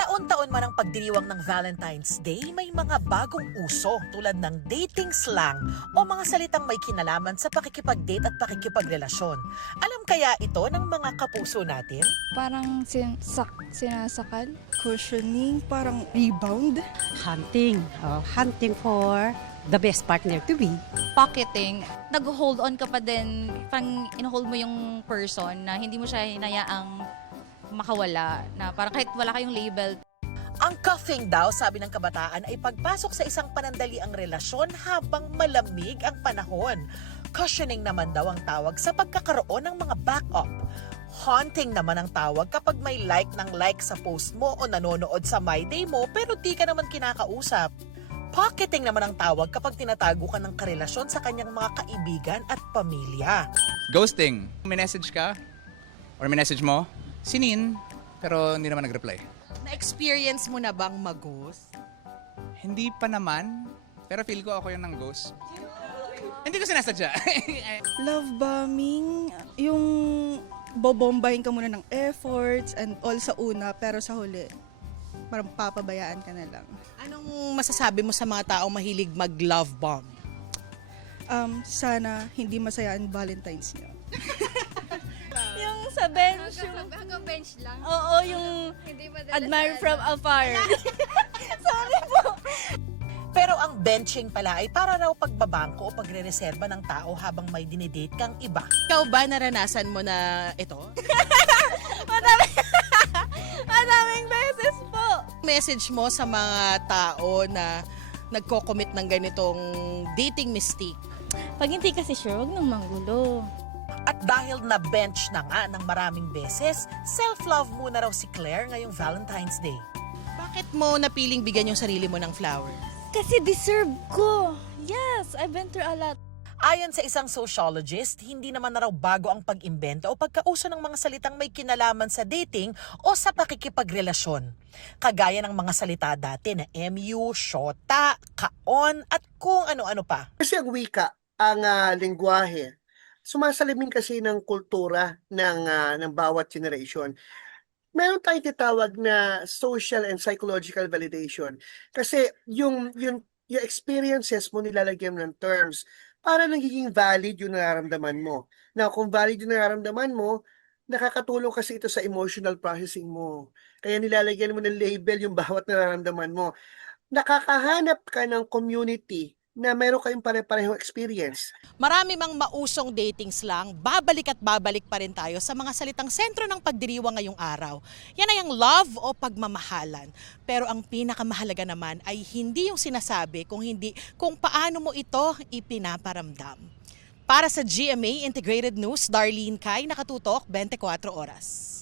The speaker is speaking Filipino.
Taon-taon man ang pagdiriwang ng Valentine's Day, may mga bagong uso tulad ng dating slang o mga salitang may kinalaman sa pakikipag-date at pakikipagrelasyon. Alam kaya ito ng mga kapuso natin? Parang sinasakal. Cushioning, parang rebound. Hunting for the best partner to be. Pocketing, nag-hold on ka pa din, parang in-hold mo yung person na hindi mo siya hinayaang makawala, na parang kahit wala kayong label. Ang cuffing daw, sabi ng kabataan, ay pagpasok sa isang panandaliang relasyon habang malamig ang panahon. Cushioning naman daw ang tawag sa pagkakaroon ng mga backup. Haunting naman ang tawag kapag may like ng like sa post mo o nanonood sa My Day mo pero di ka naman kinakausap. Pocketing naman ang tawag kapag tinatago ka ng karelasyon sa kanyang mga kaibigan at pamilya. Ghosting. May message ka or may message mo, sinin, pero hindi naman nag-reply. Na-experience mo na bang mag-ghost? Hindi pa naman, pero feel ko ako yung nang-ghost. Hindi ko sinasadya. Love bombing, yung bobombahin ka muna ng efforts and all sa una, pero sa huli, parang papabayaan ka na lang. Anong masasabi mo sa mga taong mahilig mag-love bomb? Sana hindi masaya ang Valentine's niyo. Yung sa bench, Hanggang bench lang. oo, yung admire from afar. Sorry po. Pero ang benching pala ay para raw pagbabangko o pagre-reserba ng tao habang may dinidate kang iba. Ikaw ba naranasan mo na ito? Madaming beses po. Message mo sa mga tao na nagko-commit ng ganitong dating mistake. Pag hindi kasi sure, huwag nang manggulo. At dahil na-bench na nga ng maraming beses, self-love muna raw si Claire ngayong Valentine's Day. Bakit mo napiling bigyan yung sarili mo ng flowers? Kasi deserve ko. Yes, I've been through a lot. Ayon sa isang sociologist, hindi naman na raw bago ang pag-imbento o pagkauso ng mga salitang may kinalaman sa dating o sa pakikipagrelasyon. Kagaya ng mga salita dati na MU, shota, kaon at kung ano-ano pa. Kasi ang wika, ang lengguwahe, sumasalamin kasi ng kultura ng bawat generation. Meron tayong tinatawag na social and psychological validation. Kasi yung experiences mo nilalagyan mo ng terms para nagiging valid yung nararamdaman mo. Now, kung valid yung nararamdaman mo, nakakatulong kasi ito sa emotional processing mo. Kaya nilalagyan mo ng label yung bawat nararamdaman mo. Nakakahanap ka ng community na meron kayong pare-parehong experience. Marami mang mausong dating slang, babalik at babalik pa rin tayo sa mga salitang sentro ng pagdiriwang ngayong araw. Yan ay ang love o pagmamahalan. Pero ang pinakamahalaga naman ay hindi yung sinasabi, kung paano mo ito ipinaparamdam. Para sa GMA Integrated News, Darlene Kai, nakatutok 24 oras.